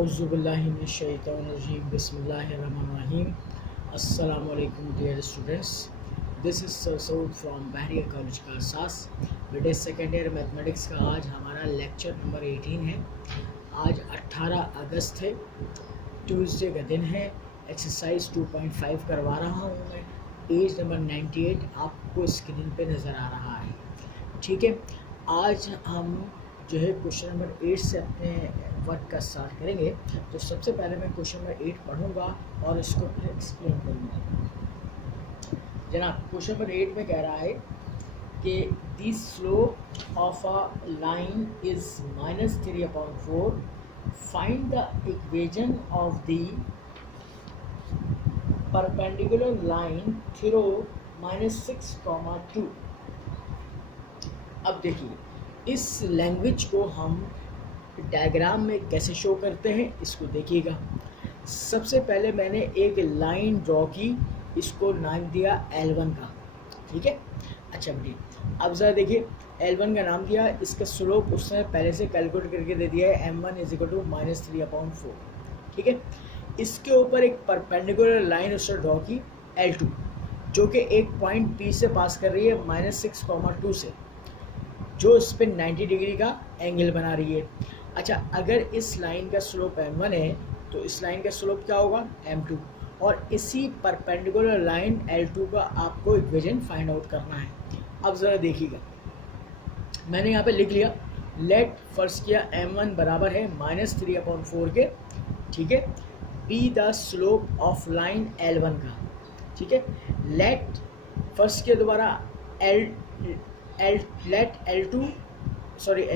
Auzubillahiminash-shaytanir-rajim. Bismillahir-rahmanir-rahim. Assalamualaikum dear students. This is Sir Saud from Bahriya College का सास बेटे second year mathematics का आज हमारा लेक्चर नंबर 18 है। आज 18 अगस्त है, ट्यूसडे का दिन है। एक्सरसाइज 2.5 करवा रहा हूँ मैं। पेज नंबर 98 आपको स्क्रीन पे नज़र आ रहा है। ठीक है, आज हम जो है क्वेश्चन नंबर 8 से अपने वर्क का स्टार्ट करेंगे। तो सबसे पहले मैं क्वेश्चन नंबर 8 पढ़ूंगा और इसको फिर एक्सप्लेन करूंगा। जनाब, क्वेश्चन नंबर 8 में कह रहा है कि the slope of a line is -3/4, find the equation of the perpendicular line through -6, 2। अब देखिए, इस लैंग्वेज को हम डायग्राम में कैसे शो करते हैं, इसको देखिएगा। सबसे पहले मैंने एक लाइन ड्रॉ की, इसको नाम दिया L1 का। ठीक है, अच्छा बेटी, अब ज़रा देखिए, L1 का नाम दिया, इसका स्लोप उसने पहले से कैलकुलेट करके दे दिया है, m1 = -3/4। ठीक है, इसके ऊपर एक परपेंडिकुलर लाइन उसने ड्रॉ की L2, जो कि एक पॉइंट P से पास कर रही है -6, 2 से, जो इस पर 90 डिग्री का एंगल बना रही है। अच्छा, अगर इस लाइन का स्लोप m1 है तो इस लाइन का स्लोप क्या होगा, m2, और इसी परपेंडिकुलर लाइन L2 का आपको इक्वेशन फाइंड आउट करना है। अब ज़रा देखिएगा, मैंने यहाँ पे लिख लिया, लेट फर्स्ट किया m1 बराबर है -3/4 के। ठीक है, B the slope of line L1 का। ठीक है, लेट फर्स्ट किया दोबारा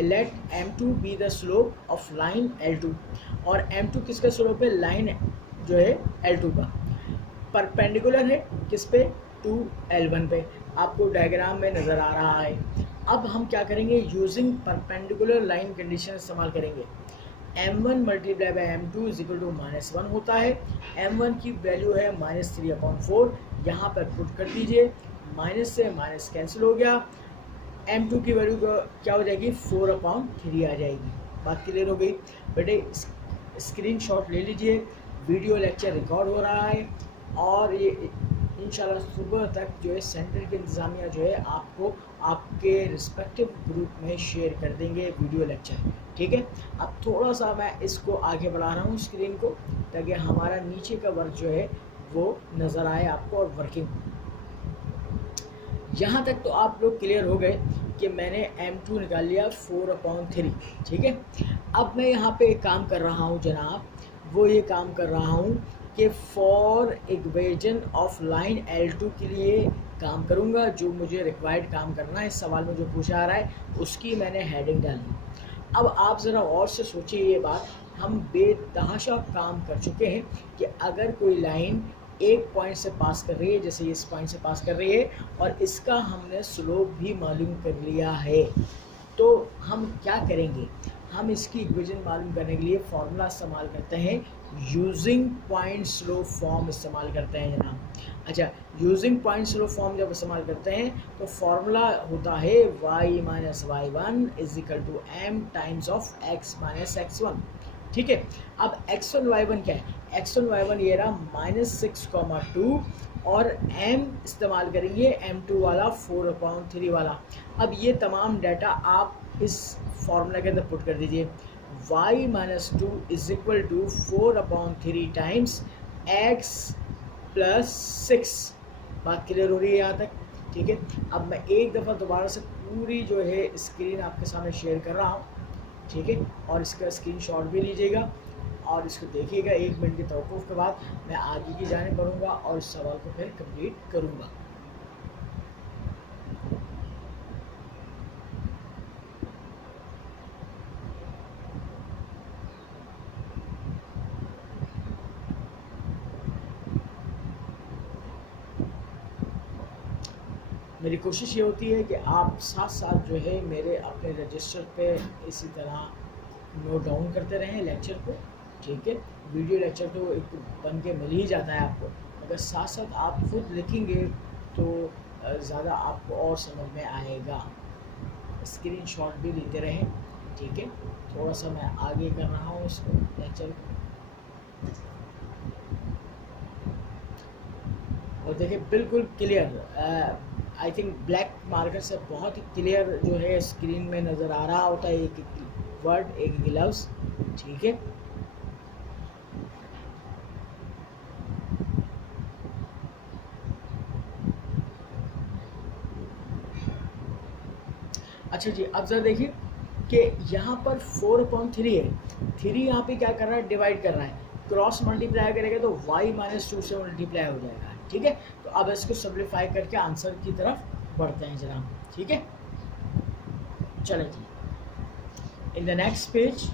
let m2 be the slope of line L2, और m2 किसका स्लोप है, लाइन जो है L2 का। परपेंडिकुलर है किस पे, 2L1 पे, आपको डायग्राम में नज़र आ रहा है। अब हम क्या करेंगे, यूजिंग परपेंडिकुलर लाइन कंडीशन इस्तेमाल करेंगे। m1 × m2 = -1 होता है। m1 की वैल्यू है -3/4, यहाँ पर पुट कर दीजिए, माइनस से माइनस कैंसिल हो गया। m2 की वैल्यू क्या हो जाएगी, 4/3 आ जाएगी। बात क्लियर हो गई बेटे। स्क्रीनशॉट ले लीजिए, वीडियो लेक्चर रिकॉर्ड हो रहा है और ये इंशाल्लाह सुबह तक जो है सेंटर की इंतज़ामिया जो है आपको आपके रिस्पेक्टिव ग्रुप में शेयर कर देंगे वीडियो लेक्चर। ठीक है, अब थोड़ा सा मैं इसको आगे बढ़ा रहा हूँ स्क्रीन को, ताकि हमारा नीचे का वर्क जो है वो नज़र आए आपको और वर्किंग। यहाँ तक तो आप लोग क्लियर हो गए कि मैंने m2 निकाल लिया 4/3। ठीक है, अब मैं यहाँ पे एक काम कर रहा हूँ जनाब, वो ये काम कर रहा हूँ कि for equation of line L2 के लिए काम करूँगा। जो मुझे रिक्वायर्ड काम करना है, इस सवाल में जो पूछा आ रहा है उसकी मैंने हेडिंग डाली। अब आप ज़रा और से सोचिए ये बात, हम बेतहाशा काम कर चुके हैं कि अगर कोई लाइन एक पॉइंट से पास कर रही है, जैसे इस पॉइंट से पास कर रही है, और इसका हमने स्लोप भी मालूम कर लिया है, तो हम क्या करेंगे, हम इसकी इक्वेशन मालूम करने के लिए फॉर्मूला इस्तेमाल करते हैं, यूजिंग पॉइंट स्लोप फॉर्म इस्तेमाल करते हैं जनाब। अच्छा, यूजिंग पॉइंट स्लोप फॉर्म जब इस्तेमाल करते हैं तो फॉर्मूला होता है y - y1 = m times x - x1। ठीक है, अब x1 y1 क्या है, x1 y1 ये रहा -6, 2, और m इस्तेमाल करेंगे m2 वाला 4/3 वाला। अब ये तमाम डाटा आप इस फॉर्मूला के अंदर पुट कर दीजिए, y - 2 = 4/3 टाइम्स x + 6। बात क्लियर हो रही है यहाँ तक? ठीक है, अब मैं एक दफ़ा दोबारा से पूरी जो है स्क्रीन आपके सामने शेयर कर रहा हूँ। ठीक है, और इसका स्क्रीनशॉट भी लीजिएगा और इसको देखिएगा। 1 मिनट की तवक़्क़ुफ़ के बाद मैं आगे की जाने बढ़ूँगा और इस सवाल को फिर कंप्लीट करूँगा। मेरी कोशिश ये होती है कि आप साथ साथ जो है मेरे अपने रजिस्टर पे इसी तरह नोट डाउन करते रहें लेक्चर को। ठीक है, वीडियो लेक्चर तो एक बन के मिल ही जाता है आपको, अगर साथ साथ आप खुद लिखेंगे तो ज़्यादा आपको और समझ में आएगा। स्क्रीनशॉट भी लेते रहें ठीक है, थोड़ा सा मैं आगे कर रहा हूँ इसको लेक्चर। और देखिए बिल्कुल clear, I think black marker से बहुत ही क्लियर जो है स्क्रीन में नज़र आ रहा होता है एक वर्ड, एक लफ्ज़, ठीक है। अच्छा जी, अब ज़रा देखिए कि यहाँ पर 4/3 है, 3 यहाँ पे क्या कर रहा है, डिवाइड कर रहा है, क्रॉस मल्टीप्लाई करेगा तो y-2 से मल्टीप्लाई हो जाएगा, ठीक है। तो अब इसको सिंप्लीफाई करके आंसर की तरफ बढ़ते हैं जनाब, ठीक है। चलें जी, इन द नेक्स्ट पेज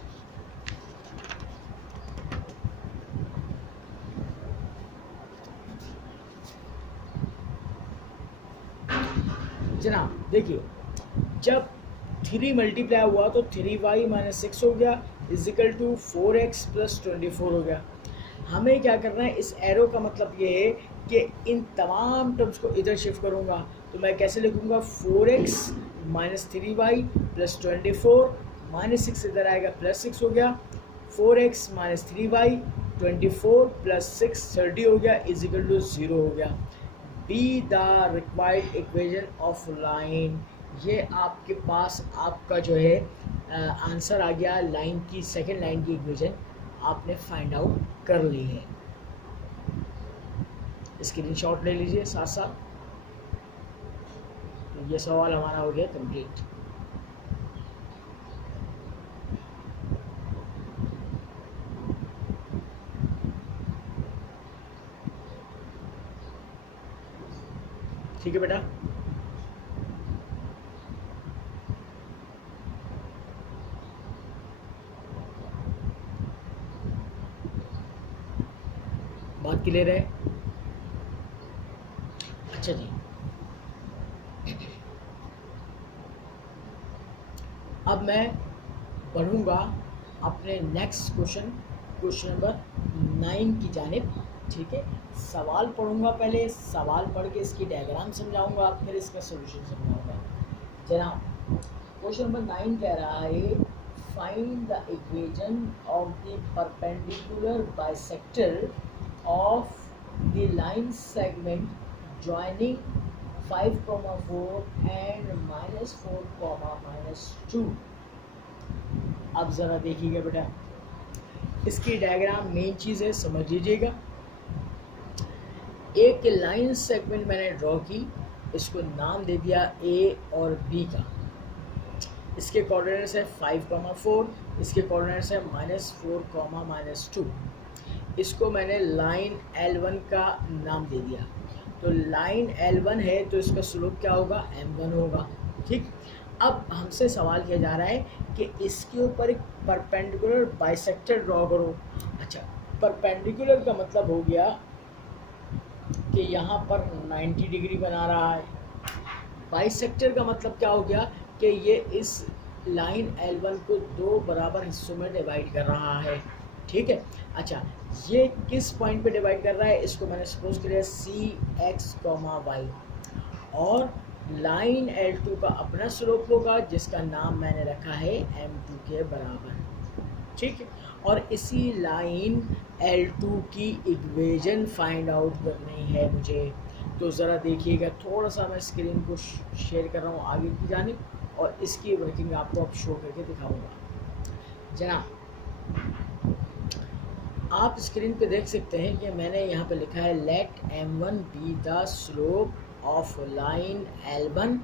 जनाब देखिए, जब 3 मल्टीप्लाई हुआ तो 3y-6 हो गया इजिकल टू 4x + 24 हो गया। हमें क्या करना है, इस एरो का मतलब ये है कि इन तमाम टर्म्स को इधर शिफ्ट करूँगा, तो मैं कैसे लिखूँगा, 4x - 3y + 24 -6 इधर आएगा +6 हो गया, 4x - 3y 24 + 6 30 हो गया इजिकल टू 0 हो गया। B the required equation of line, ये आपके पास आपका जो है आंसर आ गया, लाइन की सेकंड लाइन की इक्वेशन आपने फाइंड आउट कर ली है। स्क्रीनशॉट ले लीजिए साथ साथ। तो ये सवाल हमारा हो गया कंप्लीट। ठीक है बेटा, बात क्लियर है। अच्छा जी, अब मैं बढ़ूँगा अपने नेक्स्ट क्वेश्चन नंबर 9 की जानिब, ठीक है। सवाल पढ़ूंगा, पहले सवाल पढ़ के इसकी डायग्राम समझाऊंगा, फिर इसका सॉल्यूशन समझाऊंगा। जनाब क्वेश्चन नंबर 9 कह रहा है, find the equation of the perpendicular bisector of the line segment joining 5,4 and -4, -2। अब ज़रा देखिएगा बेटा, इसकी डायग्राम मेन चीज़ है, समझ लीजिएगा। एक लाइन सेगमेंट मैंने ड्रॉ की, इसको नाम दे दिया ए और बी का। इसके कोऑर्डिनेट्स है 5,4, इसके कोऑर्डिनेट्स है -4, -2। इसको मैंने लाइन L1 का नाम दे दिया। तो लाइन L1 है तो इसका स्लोप क्या होगा, M1 होगा, ठीक। अब हमसे सवाल किया जा रहा है कि इसके ऊपर एक परपेंडिकुलर बाइसेक्टर ड्रॉ करो। अच्छा, परपेंडिकुलर का मतलब हो गया कि यहाँ पर 90 डिग्री बना रहा है। बाइसेक्टर का मतलब क्या हो गया कि ये इस लाइन L1 को 2 बराबर हिस्सों में डिवाइड कर रहा है, ठीक है। अच्छा, ये किस पॉइंट पे डिवाइड कर रहा है, इसको मैंने सपोज किया CX, Y, और लाइन L2 का अपना स्लोप होगा जिसका नाम मैंने रखा है M2 के बराबर, ठीक है। और इसी लाइन L2 की इक्वेशन फाइंड आउट करनी है मुझे। तो ज़रा देखिएगा, थोड़ा सा मैं स्क्रीन को शेयर कर रहा हूँ आगे की जानिब, और इसकी वर्किंग आपको अब शो करके दिखाऊंगा। जनाब आप स्क्रीन पे देख सकते हैं कि मैंने यहाँ पे लिखा है let M1 be the slope of line L1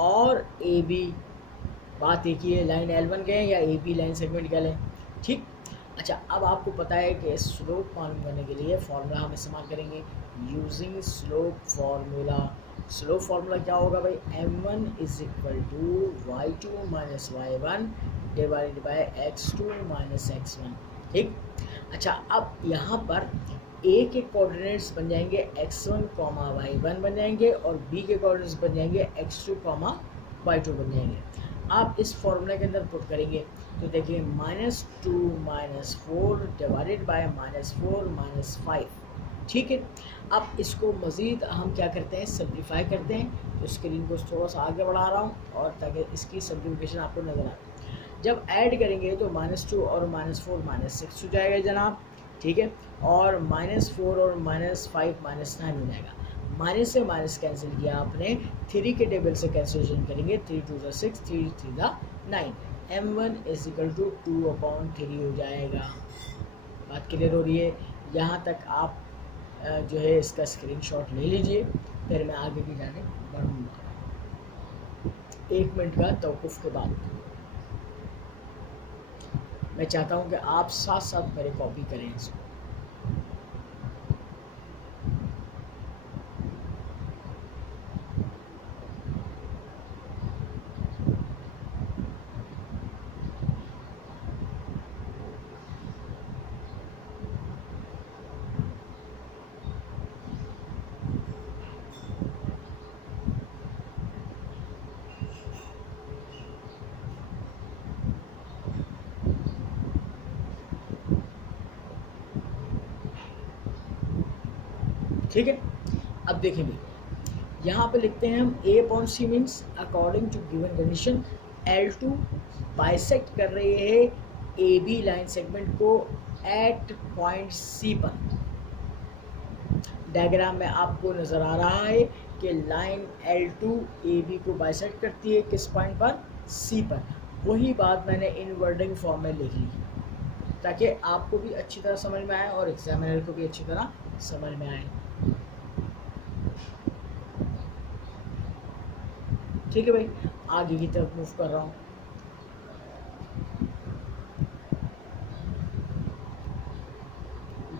और AB। बात एक ही है, लाइन L1 के हैं या AB लाइन सेगमेंट का लें, ठीक। अच्छा, अब आपको पता है कि स्लोप मालूम करने के लिए फार्मूला हम इस्तेमाल करेंगे, using slope formula. Slope formula क्या होगा भाई, M1 = y2 - y1 divided by x2 - x1, ठीक। अच्छा, अब यहाँ पर A के कोऑर्डिनेट्स बन जाएंगे x1, y1 बन जाएंगे, और B के कोऑर्डिनेट्स बन जाएंगे x2, y2 बन जाएंगे। आप इस फॉर्मूले के अंदर पुट करेंगे तो देखिए -2 - 4 डिवाइडेड बाय -4 - 5, ठीक है। अब इसको मज़ीद हम क्या करते हैं, सिंप्लीफाई करते हैं। तो स्क्रीन को थोड़ा सा आगे बढ़ा रहा हूँ और ताकि इसकी सिंप्लीफिकेशन आपको नज़र आए। जब ऐड करेंगे तो -2 और -4 -6 हो जाएगा जनाब, ठीक है। और -4 और -5 -9 हो जाएगा। माइनस से माइनस कैंसिल किया आपने, 3 के टेबल से कैंसिलेशन करेंगे, 3 2 ज़ा 6, 3 3 ज़ा 9, m1 = 2/3 हो जाएगा। बात क्लियर हो रही है? यहाँ तक आप जो है इसका स्क्रीनशॉट ले लीजिए, फिर मैं आगे की जाने बढ़ूँगा 1 मिनट का तवक़ुफ़ के बाद। मैं चाहता हूँ कि आप साथ साथ मेरे कॉपी करें इसको। ठीक है, अब देखिए भाई, यहाँ पे लिखते हैं हम A/C means according to given condition L2 bisect कर रहे हैं AB लाइन सेगमेंट को एट पॉइंट C पर। डायग्राम में आपको नज़र आ रहा है कि लाइन L2 AB को बाइसेक्ट करती है किस पॉइंट पर? C पर। वही बात मैंने इनवर्डिंग फॉर्म में लिख ली ताकि आपको भी अच्छी तरह समझ में आए और एग्जामिनर को भी अच्छी तरह समझ में आए। ठीक है भाई, आगे की तरफ मूव कर रहा हूँ।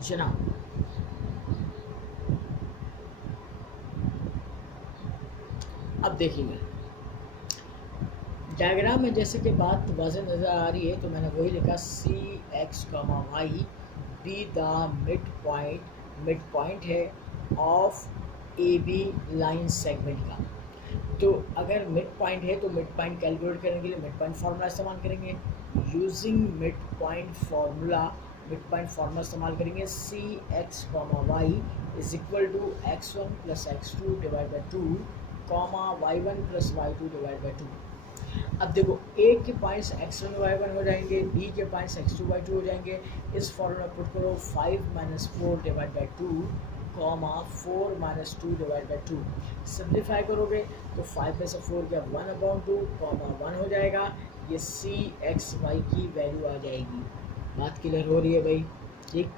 जनाब अब देखिए डायग्राम में जैसे कि बात वाज़ेह नज़र आ रही है, तो मैंने वही लिखा CX, Y B the mid point है ऑफ AB लाइन सेगमेंट का। तो अगर मिड पॉइंट है तो मिड पॉइंट कैलकुलेट करने के लिए मिड पॉइंट फार्मूला इस्तेमाल करेंगे। यूजिंग मिड पॉइंट फार्मूला इस्तेमाल करेंगे। CX, Y = x1 + x2 / 2, y1 + y2 / 2। अब देखो A के पॉइंट्स x1 y1 हो जाएंगे, B के पॉइंट्स x2 y2 हो जाएंगे। इस फॉर्मूला पुट करो 5 - 4 / 2, 4 - 2 / 2। सिंप्लीफाई करोगे तो 5 में से 4 गया 1/2, 1 हो जाएगा। ये CXY की वैल्यू आ जाएगी। बात क्लियर हो रही है भाई? ठीक।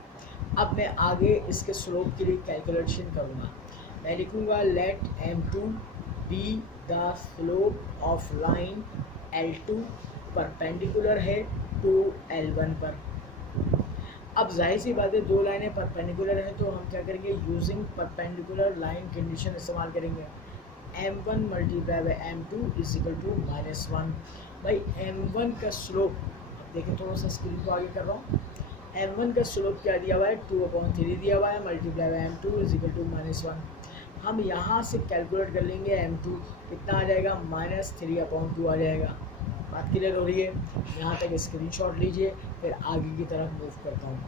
अब मैं आगे इसके स्लोप के लिए कैलकुलेशन करूँगा। मैं लिखूँगा let M2 be the slope of line L2 perpendicular है टू L1 पर। अब जाहिर सी बात है, दो लाइनें परपेंडिकुलर हैं तो हम क्या करेंगे? यूजिंग परपेंडिकुलर लाइन कंडीशन इस्तेमाल करेंगे। M1 × M2 = -1। भाई M1 का स्लोप, अब देखें थोड़ा सा स्क्रीन को आगे कर रहा हूँ। M1 का स्लोप क्या दिया हुआ है? 2/3 दिया हुआ है, × M2 = -1। हम यहाँ से कैलकुलेट कर लेंगे M2 कितना आ जाएगा? -3/2 आ जाएगा। बात क्लियर हो रही है? यहाँ तक स्क्रीनशॉट लीजिए, फिर आगे की तरफ मूव करता हूँ।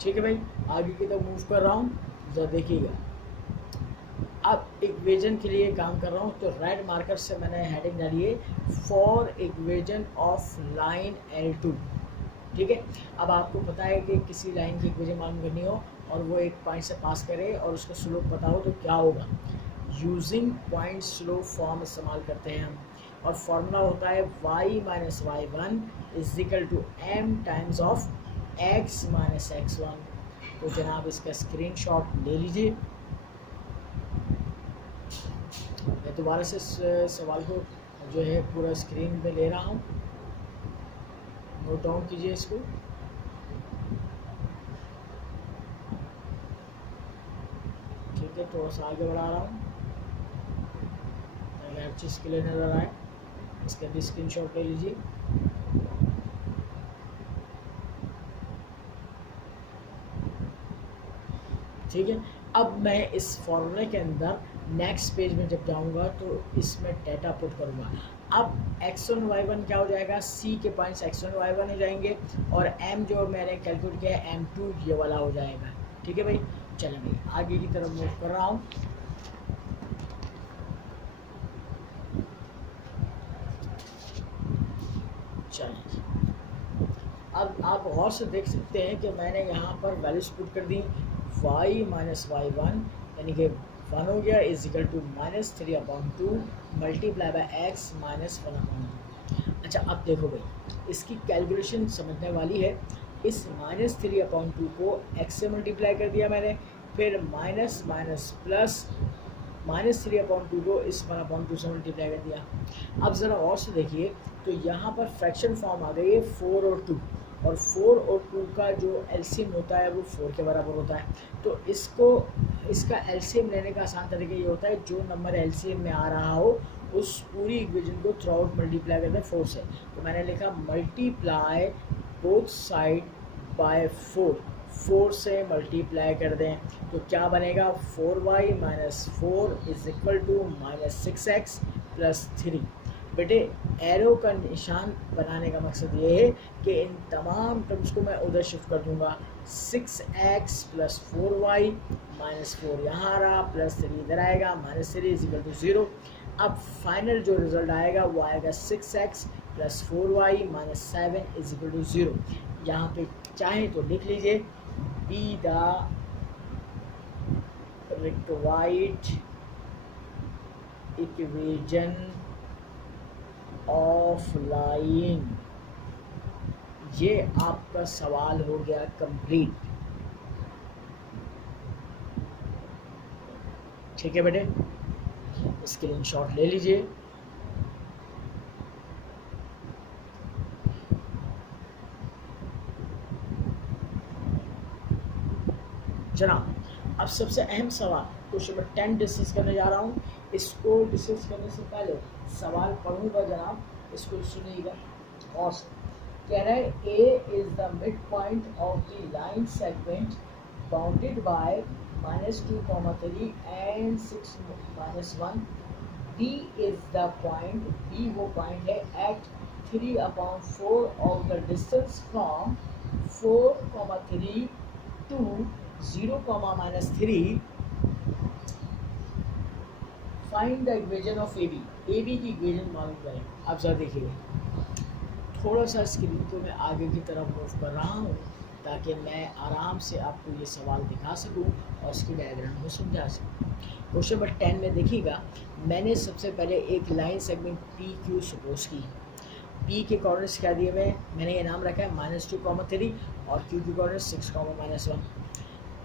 ठीक है भाई, आगे की तरफ मूव कर रहा हूँ, जरा देखिएगा। अब इक्वेशन के लिए काम कर रहा हूँ, तो रेड मार्कर से मैंने हेडिंग डाली है for equation of line L2। ठीक है। अब आपको पता है कि किसी लाइन की इक्वेशन मालूम करनी हो और वो एक पॉइंट से पास करे और उसका स्लोप पता हो तो क्या होगा? यूजिंग पॉइंट स्लोप फॉर्म इस्तेमाल करते हैं हम, और फॉर्मूला होता है y - y1 = m times of x - x1। तो जनाब इसका स्क्रीनशॉट ले लीजिए। मैं दोबारा से सवाल को जो है पूरा स्क्रीन पे ले रहा हूँ, नोट डाउन कीजिए इसको। ठीक है, थोड़ा सा आगे बढ़ा रहा हूँ ताकि हर चीज़ क्लियर नज़र आए। इसका भी स्क्रीनशॉट ले लीजिए। ठीक है। अब मैं इस फॉर्मूले के अंदर नेक्स्ट पेज में जब जाऊंगा तो इसमें डेटा पुट करूंगा। अब x1 y1 क्या हो जाएगा, c के पॉइंट्स x1 y1 हो जाएंगे और m जो मैंने कैलकुलेट किया है m2 ये वाला हो जाएगा। ठीक है भाई, चलें भाई आगे की तरफ मूव कर रहा हूँ। चलें, अब आप गौर से देख सकते हैं कि मैंने यहाँ पर वैल्यूज पुट कर दी, y माइनस वाई वन यानी कि 1 हो गया is equal to -3/2 multiply by x minus 1/2। अच्छा अब देखो भाई, इसकी कैलकुलेशन समझने वाली है। इस -3/2 को x से मल्टीप्लाई कर दिया मैंने, फिर माइनस माइनस प्लस -3/2 को इस 1/2 से मल्टीप्लाई कर दिया। अब ज़रा और से देखिए तो यहाँ पर फ्रैक्शन फॉर्म आ गई है 4 और 2, और 4 और 2 का जो एलसीएम होता है वो 4 के बराबर होता है। तो इसका एलसीएम लेने का आसान तरीका ये होता है, जो नंबर एलसीएम में आ रहा हो उस पूरी इक्वेशन को थ्रू आउट मल्टीप्लाई करते हैं 4 से। तो मैंने लिखा मल्टीप्लाई बोथ साइड बाय 4 से मल्टीप्लाई कर दें तो क्या बनेगा, 4y minus 4 is equal to -6x plus 3। बेटे एरो का निशान बनाने का मकसद ये है कि इन तमाम टर्म्स को मैं उधर शिफ्ट कर दूंगा। 6x प्लस 4y माइनस 4 यहाँ आ रहा, प्लस 3 इधर आएगा, -3 इज इक्वल टू 0। अब फाइनल जो रिजल्ट आएगा वो आएगा 6x plus 4y minus 7 is equal to 0। यहाँ पे चाहें तो लिख लीजिए, be the required equation of line. ये आपका सवाल हो गया कंप्लीट। ठीक है बेटे, स्क्रीनशॉट ले लीजिए। जनाब अब सबसे अहम सवाल क्वेश्चन नंबर 10 डिस्कस करने जा रहा हूँ। इसको डिस्कस करने से पहले सवाल पढ़ूंगा जनाब, इसको सुनिएगा। और कह रहा है A is the mid point of the line segment bounded by -2, 3 and 6, -1। B is the point, B वो पॉइंट है at 3/4 of the distance from 4, 3 to 0, -3। Find the equation of AB। AB की इक्वेशन मालूम करें। अब जरा देखिए, थोड़ा सा स्क्रीन को मैं आगे की तरफ मूव कर रहा हूँ ताकि मैं आराम से आपको ये सवाल दिखा सकूँ और इसकी डायग्राम को समझा सकूँ। क्वेश्चन नंबर 10 में देखिएगा, मैंने सबसे पहले एक लाइन सेगमेंट PQ सपोज की। P के कॉर्नर्स क्या दिए हुए, मैंने ये नाम रखा है -2, 3 और Q के कॉर्नर्स 6, -1।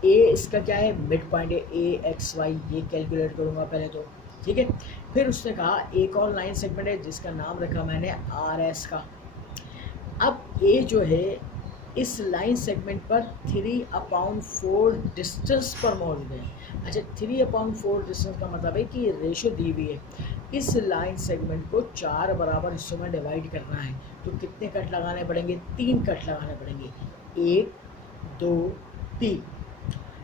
A इसका क्या है, मिड पॉइंट है AXY, ये कैलकुलेट करूँगा पहले तो। ठीक है, फिर उसने कहा एक और लाइन सेगमेंट है जिसका नाम रखा मैंने RS का। अब A जो है इस लाइन सेगमेंट पर 3/4 डिस्टेंस पर मौजूद है। अच्छा, 3/4 डिस्टेंस का मतलब है कि रेशियो दी हुई है। इस लाइन सेगमेंट को 4 बराबर हिस्सों में डिवाइड करना है तो कितने कट लगाने पड़ेंगे, 3 कट लगाने पड़ेंगे। 1, 2, 3।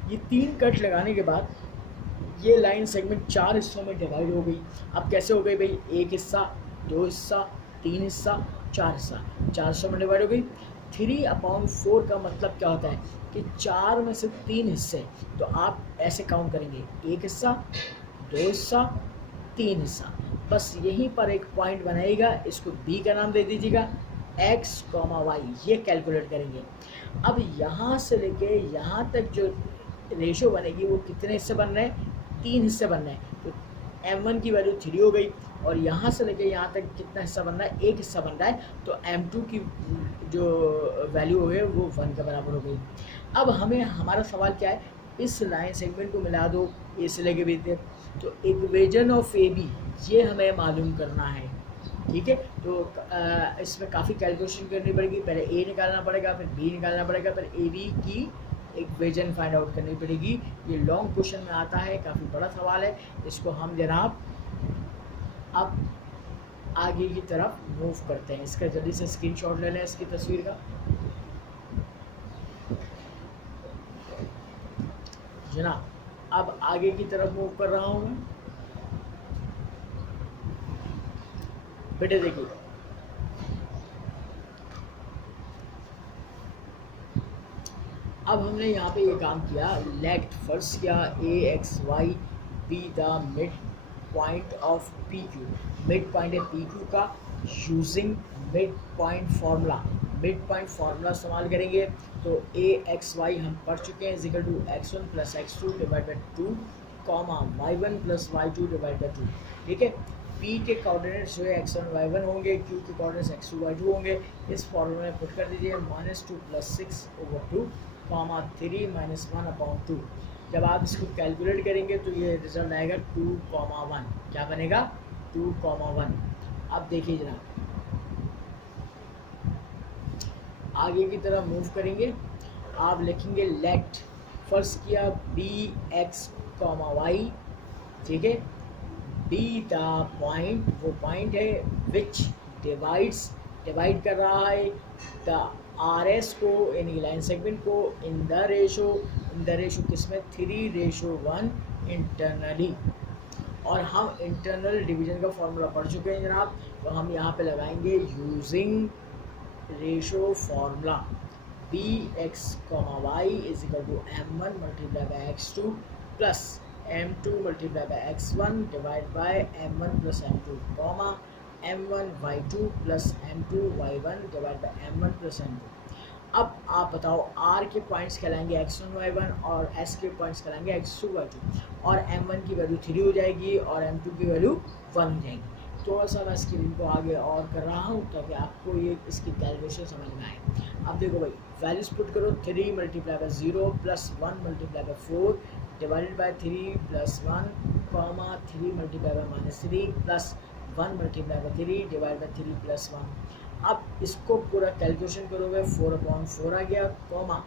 ये 3 कट लगाने के बाद ये लाइन सेगमेंट 4 हिस्सों में डिवाइड हो गई। अब कैसे हो गई भाई, 1 हिस्सा, 2 हिस्सा, 3 हिस्सा, 4 हिस्सा, 4 हिस्सों में डिवाइड हो गई। 3/4 का मतलब क्या होता है कि 4 में से 3 हिस्से, तो आप ऐसे काउंट करेंगे, 1 हिस्सा, 2 हिस्सा, 3 हिस्सा। बस यहीं पर एक पॉइंट बनाइएगा, इसको B का नाम दे दीजिएगा, x, y, ये कैलकुलेट करेंगे। अब यहाँ से लेके यहाँ तक जो रेशियो बनेगी वो कितने हिस्से बन रहे हैं, 3 हिस्से बन रहे हैं। तो M1 की वैल्यू 3 हो गई और यहाँ से लेके यहाँ तक कितना हिस्सा बन रहा है, 1 हिस्सा बन रहा है। तो M2 की जो वैल्यू हो गई वो 1 के बराबर हो गई। अब हमें हमारा सवाल क्या है, इस लाइन सेगमेंट को मिला दो A से लेके B तक, तो इक्वेशन ऑफ AB ये हमें मालूम करना है। ठीक है, तो इसमें काफ़ी कैलकुलेशन करनी पड़ेगी। पहले A निकालना पड़ेगा, फिर B निकालना पड़ेगा, फिर AB की इक्वेशन फाइंड आउट करनी पड़ेगी। ये लॉन्ग क्वेश्चन में आता है, काफ़ी बड़ा सवाल है। इसको हम जनाब अब आगे की तरफ मूव करते हैं। इसका जल्दी से स्क्रीनशॉट ले लें इसकी तस्वीर का जनाब। अब आगे की तरफ मूव कर रहा हूँ मैं। बेटे देखिए, अब हमने यहाँ पे ये काम किया, लेट फर्स्ट किया A x y be the mid point of P Q. Midpoint है पी क्यू का, using midpoint formula. Midpoint formula इस्तेमाल करेंगे तो ए एक्स वाई हम पढ़ चुके हैं, is equal to x one plus x two divide by two comma y one plus y two divide by two. ठीक है, पी के कोऑर्डिनेट्स जो है एक्स वन वाई वन होंगे, क्यू के coordinates x two y two होंगे। इस formula में पुट कर दीजिए -2 + 6 ओवर 2 कॉमा 3 - 1/2। जब आप इसको कैलकुलेट करेंगे तो ये रिजल्ट आएगा 2,1। क्या बनेगा? 2,1। अब देखिए जनाब, आगे की तरफ मूव करेंगे। आप लिखेंगे लेट, फर्स्ट किया बी एक्स कॉमा वाई, ठीक है, बी द पॉइंट, वो पॉइंट है विच डिवाइड्स, डिवाइड कर रहा है द आर एस को, यानी लाइन सेगमेंट को, in the ratio, in the ratio किसमें? 3:1 इंटरनली। और हम इंटरनल डिवीजन का फॉर्मूला पढ़ चुके हैं जनाब, तो हम यहाँ पे लगाएंगे using ratio formula B x comma y is equal to m1 multiply by x2 plus m2 multiply by x1 divide by m1 plus m2 comma m1 y2 plus m2 y1 divide by m1 plus m2। अब आप बताओ, r के points कहलाएंगे x1 y1 और s के points कहलाएंगे x2 y2, और m1 की वैल्यू 3 हो जाएगी और m2 की वैल्यू 1 हो जाएगी। थोड़ा सा मैं स्क्रीन को आगे और कर रहा हूँ ताकि आपको ये इसकी कैलकुलेशन समझ में आए। अब देखो भाई, वैल्यूज पुट करो, 3 multiply by 0 plus 1 multiply by 4 divided by 3 plus 1 comma 3 multiply by -3 plus 1 multiply by 3 divide by 3 plus 1। अब इसको पूरा कैलकुलेशन करोगे, 4/4 आ गया, कॉमा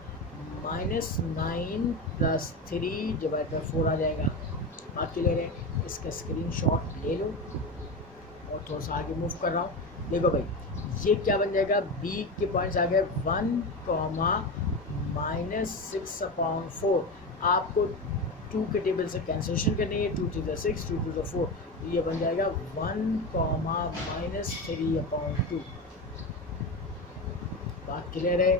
-9 प्लस 3 डिवाइड बाई 4 आ जाएगा। बाकी ले रहे, इसका स्क्रीनशॉट ले लो और थोड़ा सा आगे मूव कर रहा हूँ। देखो भाई, ये क्या बन जाएगा, बी के पॉइंट्स आ गए 1 कॉमा -6/4। आपको 2 के टेबल से कैंसलेशन करनी है, 2 to the 6, 2 to the 4, तो ये बन जाएगा 1 कॉमा -3/2। बात क्लियर है,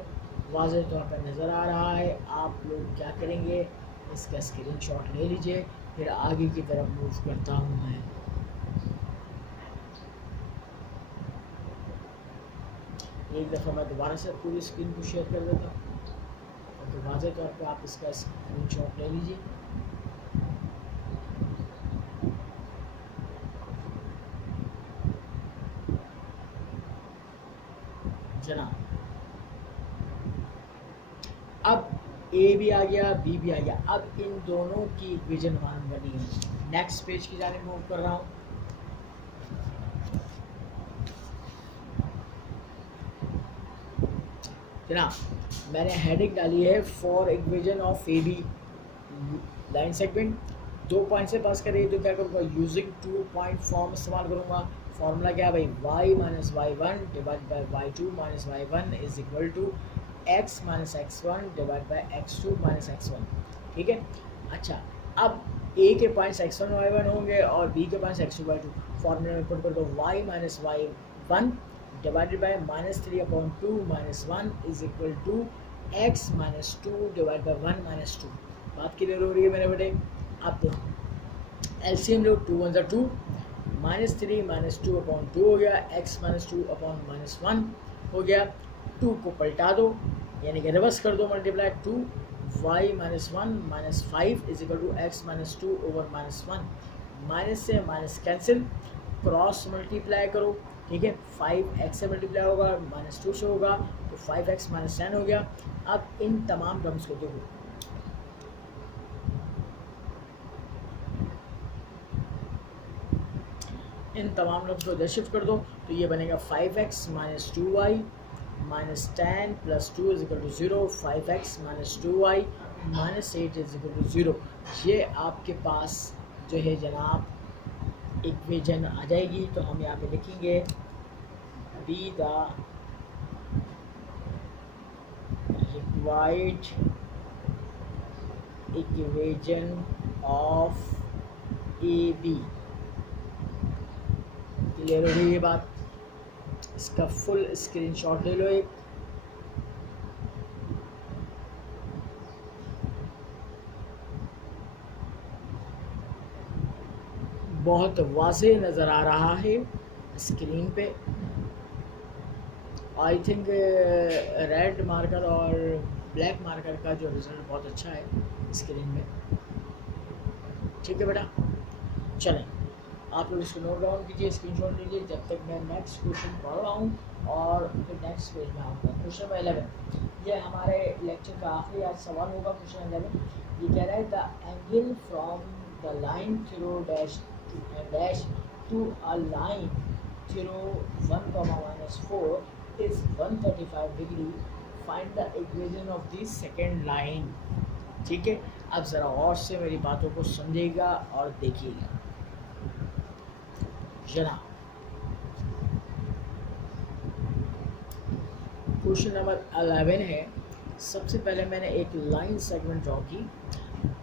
वाज़ेह तौर पर नज़र आ रहा है। आप लोग क्या करेंगे, इसका स्क्रीनशॉट ले लीजिए, फिर आगे की तरफ मूव करता हूँ मैं। एक दफ़ा मैं दोबारा से पूरी स्क्रीन को शेयर कर देता हूँ, तो वाज़ेह तौर पे आप इसका स्क्रीनशॉट ले लीजिए। जनाब, अब ए भी आ गया, बी भी आ गया। अब इन दोनों की इक्वेशन मान बनी है। नेक्स्ट पेज की जाने मूव कर रहा हूँ। जनाब, मैंने हेडिंग डाली है for equation of A B line segment. 2 point से पास करिए तो क्या करूँगा, यूजिंग 2 पॉइंट फॉर्म इस्तेमाल करूँगा। फॉर्मूला क्या है भाई, y minus y1 divide by y2 minus y1 is equal to x minus x1 divide by x2 minus x1। ठीक है, अच्छा, अब a के पॉइंट्स x1 y1 होंगे और b के पॉइंट्स x2 y2। फॉर्मूला में पुट कर दो, y minus y1 divided by -3/2 minus 1 is equal to x minus 2 divide by 1 minus 2। बात क्लियर हो रही है मेरे बेटे? अब देखो, एलसीएम लो, 2 1 2, -3 माइनस 2/2 हो गया, x माइनस 2/-1 हो गया। 2 को पलटा दो, यानी कि रिवर्स कर दो, multiply 2 y minus 1 minus 5 is equal to x minus 2 over minus 1। Minus से माइनस कैंसिल, क्रॉस मल्टीप्लाई करो, ठीक है, 5x से मल्टीप्लाई होगा, -2 से होगा, तो 5x माइनस 10 हो गया। अब इन तमाम टर्म्स को देखो, इन तमाम टर्म्स को इधर शिफ्ट कर दो, तो ये बनेगा 5x minus 2y minus 10 plus 2 is equal to 0, 5x minus 2y minus 8 is equal to 0। ये आपके पास जो है जनाब इक्वेशन आ जाएगी। तो हम यहाँ पे लिखेंगे be the required equation of A B. Clear हो गई ये बात? इसका फुल स्क्रीनशॉट ले लो एक। बहुत वाज़ेह नज़र आ रहा है स्क्रीन पे। आई थिंक रेड मार्कर और ब्लैक मार्कर का जो रिज़ल्ट बहुत अच्छा है स्क्रीन में। ठीक है बेटा, चलें आप लोग इसको नोट डाउन कीजिए, स्क्रीनशॉट लीजिए जब तक मैं नेक्स्ट क्वेश्चन पढ़ रहा हूँ और फिर नेक्स्ट पेज में आऊँगा। क्वेश्चन नंबर 11, ये हमारे लेक्चर का आखिरी आज सवाल होगा। क्वेश्चन 11 ये कह रहा है the angle from the line through dash to a line through 1, -4 is 135 degree, find the equation of the second line. ठीक है, अब ज़रा और से मेरी बातों को समझिएगा और देखिएगा जनाब। क्वेश्चन नंबर 11 है। सबसे पहले मैंने एक लाइन सेगमेंट ड्रॉ की,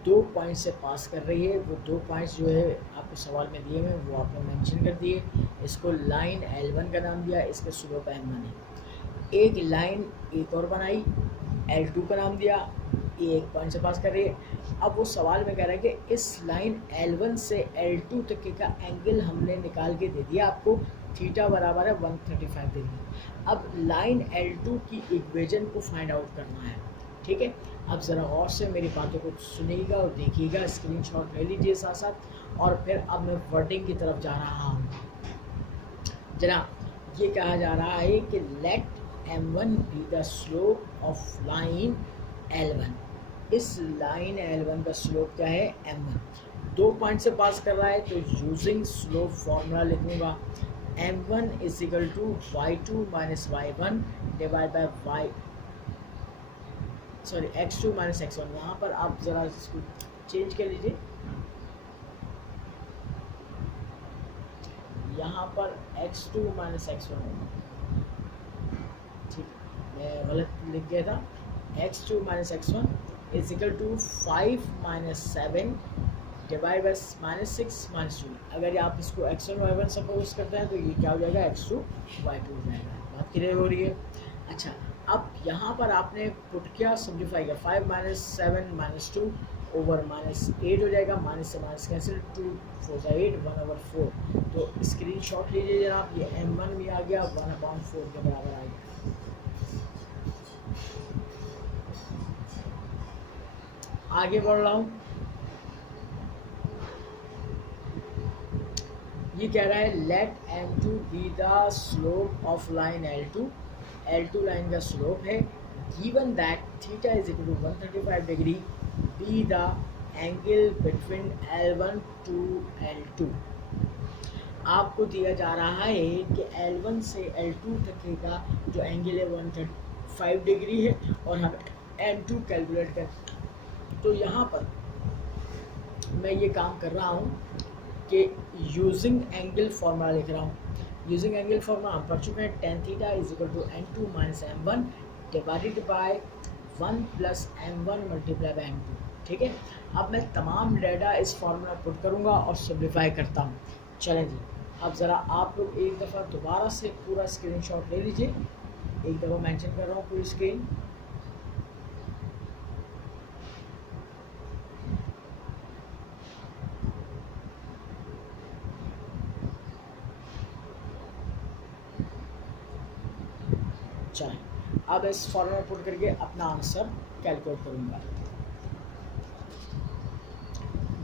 2 पॉइंट से पास कर रही है। वो 2 पॉइंट्स जो है आपको सवाल में दिए हुए वो आपने मेंशन कर दिए। इसको लाइन L1 का नाम दिया, इसका स्लोप M1 है। एक लाइन एक और बनाई, L2 का नाम दिया, ये 1 पॉइंट से पास कर रही है। अब वो सवाल में कह रहा है कि इस लाइन L1 से L2 तक का एंगल हमने निकाल के दे दिया आपको, थीटा बराबर है 135 डिग्री। अब लाइन L2 की इक्वेशन को फाइंड आउट करना है। ठीक है, अब ज़रा और से मेरी बातों को सुनिएगा और देखिएगा, स्क्रीनशॉट ले लीजिए साथ साथ। और फिर अब मैं वर्डिंग की तरफ जा रहा हूँ। जनाब ये कहा जा रहा है कि let M1 be the slope of line L1। इस लाइन L1 का स्लोप क्या है? M1। 2 पॉइंट से पास कर रहा है तो यूजिंग स्लोप फॉर्मूला लिखूंगा, M1 is equal to y2 minus y1 divide by x2 minus x1। यहाँ पर आप ज़रा इसको चेंज कर लीजिए, यहाँ पर x2 माइनस x1 होगा। ठीक, मैं गलत लिख गया था। x2 minus x1 is equal to 5 minus 7 divide by minus 6 minus 2। अगर आप इसको x1 y1 सपोज करते हैं तो ये क्या हो जाएगा? x2 y2 हो जाएगा। बात क्लियर हो रही है? अच्छा, अब यहाँ पर आपने पुट किया, सिम्प्लीफाई किया, 5 माइनस 7 माइनस 2 ओवर माइनस 8 हो जाएगा। माइनस से माइनस कैंसिल, 2 4 8 1/4। तो स्क्रीनशॉट लीजिए जनाब, ये M1 भी आ गया, 1/4 के बराबर आ गया। आगे बढ़ रहा हूँ। ये कह रहा है let M2 be the slope of line L2। L2 line का स्लोप है। Given that theta is equal to 135 degree, be the angle between L1 to L2। आपको दिया जा रहा है कि L1 से L2 तक का जो एंगल है 135 डिग्री है और हमें M2 कैलकुलेट कर। तो यहाँ पर मैं ये काम कर रहा हूँ कि यूजिंग एंगल फार्मूला लिख रहा हूँ। यूजिंग एंगल फार्मूला हम पढ़ चुके हैं, tan theta is equal to N2 minus M1 divided by 1 plus M1 multiply by M2। ठीक है, अब मैं तमाम डेटा इस फार्मूला पुट करूँगा और सिम्प्लीफाई करता हूँ। चलें जी, अब ज़रा आप लोग एक दफ़ा दोबारा से पूरा स्क्रीनशॉट ले लीजिए। एक दफ़ा मेंशन कर रहा हूँ पूरी स्क्रीन। चलें, अब इस फॉर्मूला पुट करके अपना आंसर कैलकुलेट करूँगा।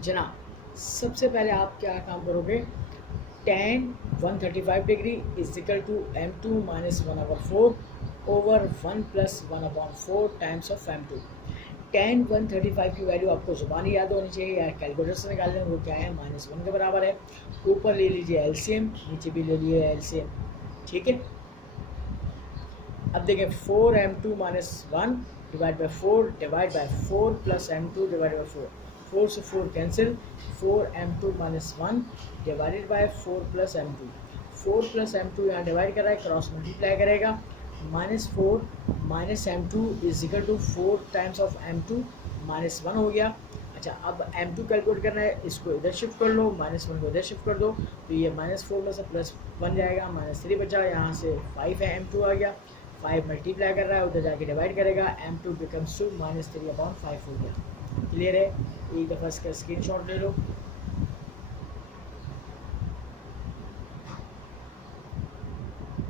जनाब सबसे पहले आप क्या काम करोगे, tan 135 degree is equal to M2 minus 1/4 over 1 plus 1/4 times of M2। tan 135 की वैल्यू आपको ज़ुबानी याद होनी चाहिए या कैलकुलेटर से निकाल लें, वो क्या है? -1 के बराबर है। ऊपर ले लीजिए एलसीएम, नीचे भी ले लीजिए एलसीएम। ठीक है, अब देखें 4M2 minus 1 divide by 4 divide by 4 plus M2 divide by 4। 4 से 4 cancel, 4M2 minus 1 divided by 4 plus M2। 4 plus M2 यहाँ डिवाइड कर रहा है, क्रॉस मल्टीप्लाई करेगा। -4 minus M2 is equal to 4 times of M2 -1 हो गया। अच्छा, अब M2 कैलकुलेट करना है, इसको इधर शिफ्ट कर लो, -1 को इधर शिफ्ट कर दो, तो ये -4 में से +1 जाएगा, -3 बचा, यहाँ से 5 है, M2 आ गया, 5 मल्टीप्लाई कर रहा है, उधर जाके डिवाइड करेगा, M2 बिकम्स टू -3/5 हो गया। क्लियर है? एक दफ़ा इसका स्क्रीनशॉट ले लो।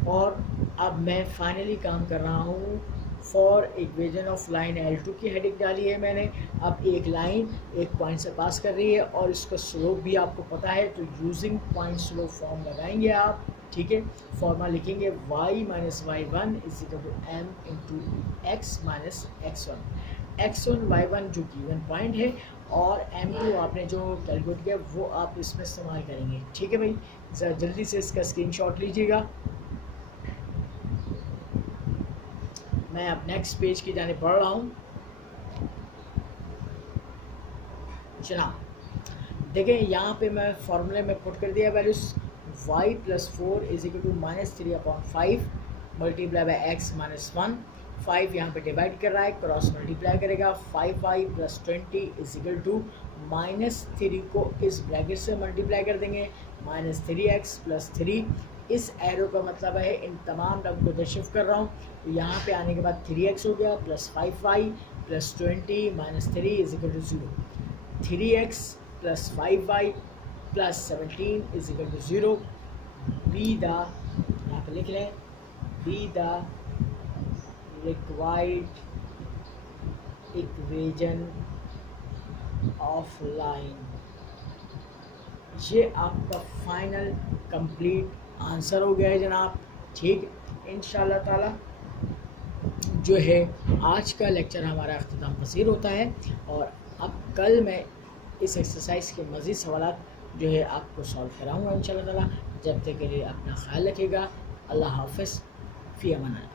और अब मैं फाइनली काम कर रहा हूँ for equation of line L2 की हेडिंग डाली है मैंने। अब एक लाइन एक पॉइंट से पास कर रही है और इसका स्लोप भी आपको पता है, तो यूजिंग पॉइंट स्लोप फॉर्म लगाएंगे आप, ठीक है। फॉर्मा लिखेंगे y minus y1 is equal to m into x minus x1। x1 y1 जो गिवन पॉइंट है और m2 आपने जो कैलकुलेट किया वो आप इसमें इस्तेमाल करेंगे, ठीक है भाई। ज़रा जल्दी से इसका स्क्रीनशॉट लीजिएगा। मैं अब नेक्स्ट पेज की जाने पढ़ रहा हूँ। जनाब देखें, यहाँ पे मैं फॉर्मूले में पुट कर दिया values y + 4 is equal to -3/5 multiply by x - 1। 5 यहाँ पे डिवाइड कर रहा है, क्रॉस मल्टीप्लाई करेगा, 5y + 20 इज इक्वल टू -3 को इस ब्रैकेट से मल्टीप्लाई कर देंगे, -3x + 3। इस एरो का मतलब है इन तमाम टर्म को इधर शिफ्ट कर रहा हूँ, तो यहाँ पे आने के बाद 3x हो गया + 5y + 20 - 3 is equal to 0। 3x + 5y + 17 is equal to 0। Be the, यहाँ पे लिख लें, be the required equation of line. ये आपका फाइनल कंप्लीट आंसर हो गया है जनाब, ठीक। इंशाल्लाह ताला जो है आज का लेक्चर हमारा अख्तिताम पसीर होता है, और अब कल मैं इस एक्सरसाइज के मज़ीद सवाल जो है आपको सॉल्व कराऊँगा इंशाल्लाह ताला। जब तक के लिए अपना ख्याल रखिएगा। अल्लाह हाफ़िज़, फ़ी अमान अल्लाह।